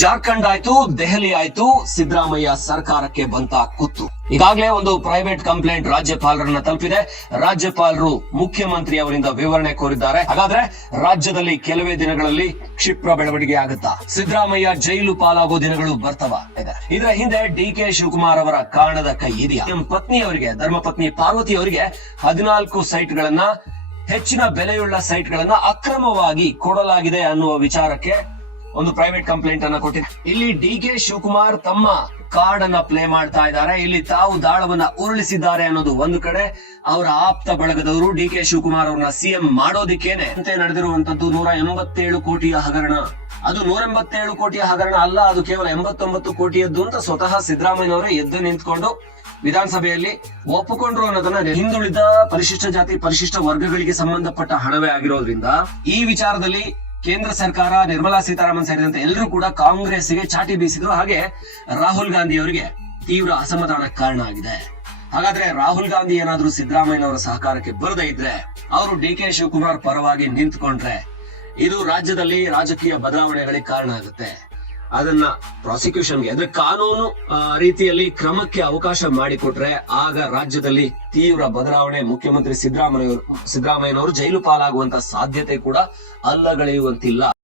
ಜಾರ್ಖಂಡ್ ಆಯ್ತು, ದೆಹಲಿ ಆಯ್ತು, ಸಿದ್ದರಾಮಯ್ಯ ಸರ್ಕಾರಕ್ಕೆ ಬಂತ ಕುತ್ತು. ಈಗಾಗಲೇ ಒಂದು ಪ್ರೈವೇಟ್ ಕಂಪ್ಲೇಂಟ್ ರಾಜ್ಯಪಾಲರನ್ನ ತಲುಪಿದೆ. ರಾಜ್ಯಪಾಲರು ಮುಖ್ಯಮಂತ್ರಿ ಅವರಿಂದ ವಿವರಣೆ ಕೋರಿದ್ದಾರೆ. ಹಾಗಾದ್ರೆ ರಾಜ್ಯದಲ್ಲಿ ಕೆಲವೇ ದಿನಗಳಲ್ಲಿ ಕ್ಷಿಪ್ರ ಬೆಳವಣಿಗೆ ಆಗುತ್ತಾ? ಸಿದ್ದರಾಮಯ್ಯ ಜೈಲು ಪಾಲಾಗೋ ದಿನಗಳು ಬರ್ತವ? ಇದೆ ಇದರ ಹಿಂದೆ ಡಿ ಕೆ ಶಿವಕುಮಾರ್ ಅವರ ಕಾರಣದ ಕೈ ಇದೆಯಾ? ಪತ್ನಿ ಅವರಿಗೆ, ಧರ್ಮಪತ್ನಿ ಪಾರ್ವತಿ ಅವರಿಗೆ ಹದಿನಾಲ್ಕು ಸೈಟ್ಗಳನ್ನ, ಹೆಚ್ಚಿನ ಬೆಲೆಯುಳ್ಳ ಸೈಟ್ಗಳನ್ನ ಅಕ್ರಮವಾಗಿ ಕೊಡಲಾಗಿದೆ ಅನ್ನುವ ವಿಚಾರಕ್ಕೆ ಒಂದು ಪ್ರೈವೇಟ್ ಕಂಪ್ಲೇಂಟ್ ಅನ್ನ ಕೊಟ್ಟಿದೆ ಇಲ್ಲಿ ಡಿ ಕೆ ಶಿವಕುಮಾರ್ ತಮ್ಮ ಕಾರ್ಡ್ ಅನ್ನ ಪ್ಲೇ ಮಾಡ್ತಾ ಇದ್ದಾರೆ. ಇಲ್ಲಿ ತಾವು ದಾಳವನ್ನ ಉರುಳಿಸಿದ್ದಾರೆ ಅನ್ನೋದು ಒಂದು ಕಡೆ. ಅವರ ಆಪ್ತ ಬಳಗದವರು ಡಿ ಕೆ ಶಿವಕುಮಾರ್ ಅವ್ರನ್ನ ಸಿಎಂ ಮಾಡೋದಿಕ್ಕೇನೆ. ಅಂತೆ ನಡೆದಿರುವಂತದ್ದು ನೂರ ಎಂಬತ್ತೇಳು ಕೋಟಿಯ ಹಗರಣ. ಅದು ನೂರ ಎಂಬತ್ತೇಳು ಕೋಟಿಯ ಹಗರಣ ಅಲ್ಲ, ಅದು ಕೇವಲ ಎಂಬತ್ತೊಂಬತ್ತು ಕೋಟಿಯದ್ದು ಅಂತ ಸ್ವತಃ ಸಿದ್ದರಾಮಯ್ಯನವರೇ ಎದ್ದು ನಿಂತ್ಕೊಂಡು ವಿಧಾನಸಭೆಯಲ್ಲಿ ಒಪ್ಪಿಕೊಂಡ್ರು ಅನ್ನೋದನ್ನ ಹಿಂದುಳಿದ ಪರಿಶಿಷ್ಟ ಜಾತಿ, ಪರಿಶಿಷ್ಟ ವರ್ಗಗಳಿಗೆ ಸಂಬಂಧಪಟ್ಟ ಹಣವೇ ಆಗಿರೋದ್ರಿಂದ ಈ ವಿಚಾರದಲ್ಲಿ ಕೇಂದ್ರ ಸರ್ಕಾರ, ನಿರ್ಮಲಾ ಸೀತಾರಾಮನ್ ಸೇರಿದಂತೆ ಎಲ್ಲರೂ ಕೂಡ ಕಾಂಗ್ರೆಸ್ಗೆ ಚಾಟಿ ಬೀಸಿದ್ರು. ಹಾಗೆ ರಾಹುಲ್ ಗಾಂಧಿ ಅವರಿಗೆ ತೀವ್ರ ಅಸಮಾಧಾನ ಕಾರಣ ಆಗಿದೆ. ಹಾಗಾದ್ರೆ ರಾಹುಲ್ ಗಾಂಧಿ ಏನಾದ್ರೂ ಸಿದ್ದರಾಮಯ್ಯನವರ ಸಹಕಾರಕ್ಕೆ ಬರದೇ ಇದ್ರೆ, ಅವರು ಡಿ ಕೆ ಶಿವಕುಮಾರ್ ಪರವಾಗಿ ನಿಂತ್ಕೊಂಡ್ರೆ ಇದು ರಾಜ್ಯದಲ್ಲಿ ರಾಜಕೀಯ ಬದಲಾವಣೆಗಳಿಗೆ ಕಾರಣ ಆಗುತ್ತೆ. ಅದನ್ನ ಪ್ರಾಸಿಕ್ಯೂಷನ್ಗೆ, ಅಂದ್ರೆ ಕಾನೂನು ರೀತಿಯಲ್ಲಿ ಕ್ರಮಕ್ಕೆ ಅವಕಾಶ ಮಾಡಿಕೊಟ್ರೆ ಆಗ ರಾಜ್ಯದಲ್ಲಿ ತೀವ್ರ ಬದಲಾವಣೆ, ಮುಖ್ಯಮಂತ್ರಿ ಸಿದ್ದರಾಮಯ್ಯ ಸಿದ್ದರಾಮಯ್ಯನವರು ಜೈಲು ಪಾಲಾಗುವಂತ ಸಾಧ್ಯತೆ ಕೂಡ ಅಲ್ಲಗಳೆಯುವಂತಿಲ್ಲ.